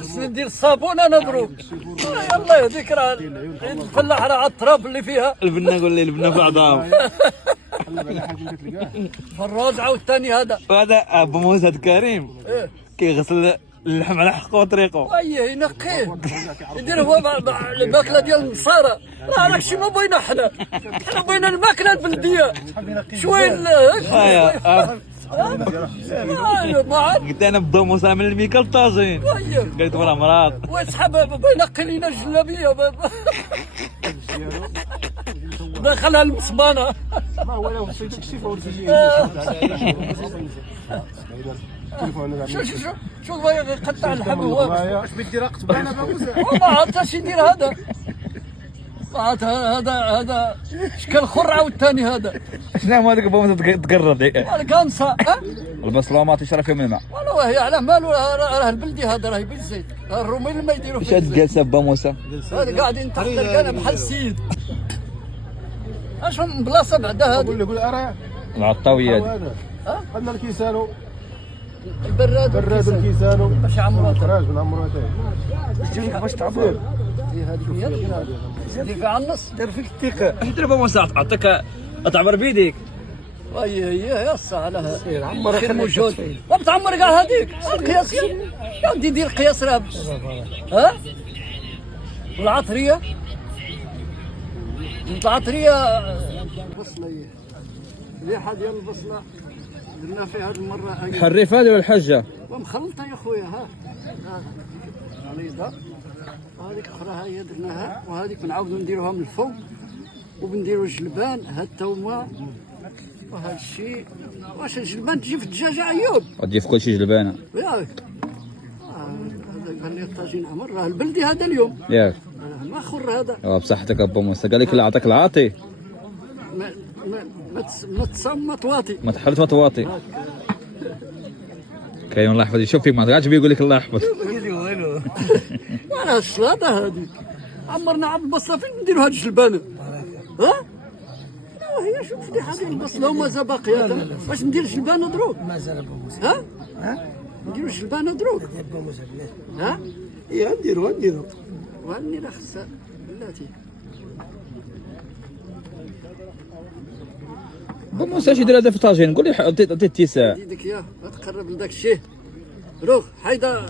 خصني ندير الصابون انا دروك. يلا يهديك راه الفلاح راه على التراب اللي فيها. البنا قول لي البنا بعضهم. فراج عاوتاني هذا. وهذا ابو موسى الكريم كيغسل اللحم على حقه وطريقه. ايه ينقيه يدير هو الماكله ديال النصارى. راه داكشي ما بغينا حنا بغينا الماكله البلديه شويه. قلت انا بدو موسى من الميكا للطاجين. قلت وراه مراد ويسحب ينقي لينا الجلابيه دخلها المصبانه. ما هو لو مشيت تكشف ولا تجي شو بغا يقطع اللحم هو. واش بيدير قطب انا بوزه ما عرفت اش يدير هذا. هذا شكل خر عاوتاني هذا. شنو هذاك ابو موسى تقرب القنصه البصله ما تشرب فيها من الماء. والله هي على مالو راه البلدي هذا راه بالزيت. الروميل ما يديروا اش فيه هاد الزيت. الجلسه ابو موسى؟ هذا قاعدين تحت القلم بحال السيد. اش من بلاصه بعدا هذه. قول اراه العطاويه هذا عندنا الكيسانو البراد الكيسانو باش عمرو خراج من عمرو باش تعبر. هذيك اللي في على النص دير فيك الثقه. اش دير ابو موسى عطاك تعبر بيديك. هي يا على عمر موجود وبتعمر كاع هذيك القياس. يا ودي دير قياس راه ها العطريه بصله ريحه ديال البصله درنا فيها هذه المره. الحريف هذه والحجه ومخلطه يا خويا. ها عليضه وهذيك اخرى ها هي درناها. وهذيك بنعاودوا نديروها من الفوق وبنديروا الجلبان. ها التومه وهذا الشيء. واش الجلبان تجي في الدجاجه عيوب غادي في كلشي جلبانه ياك. هذا قال لي الطاجين عمر راه البلدي هذا اليوم ياك. ما خر هذا. بصحتك ابو موسى. قال لك اللي عطاك العاطي ما تصمت واطي ما تحلت ما تواطي. كاين الله يحفظك. شوف فيك ما تقعدش بيقول لك الله يحفظك. وانا الشلاطه هذيك عمرنا عبد البصله فين نديروا هاد الجلبانه. ها هي شوف فضيحه ديال البصله ومازال باقيه. واش ندير جلبانه دروك؟ مازال ابو موسى. ها نديروا جلبانه دروك. ابو موسى ها نديروا واني راه خصها بلاتي. ابو موسى اش يدير هذا في الطاجين؟ قول لي عطيت اتساع. يديك يا تقرب لذاك الشيء روح حيدا.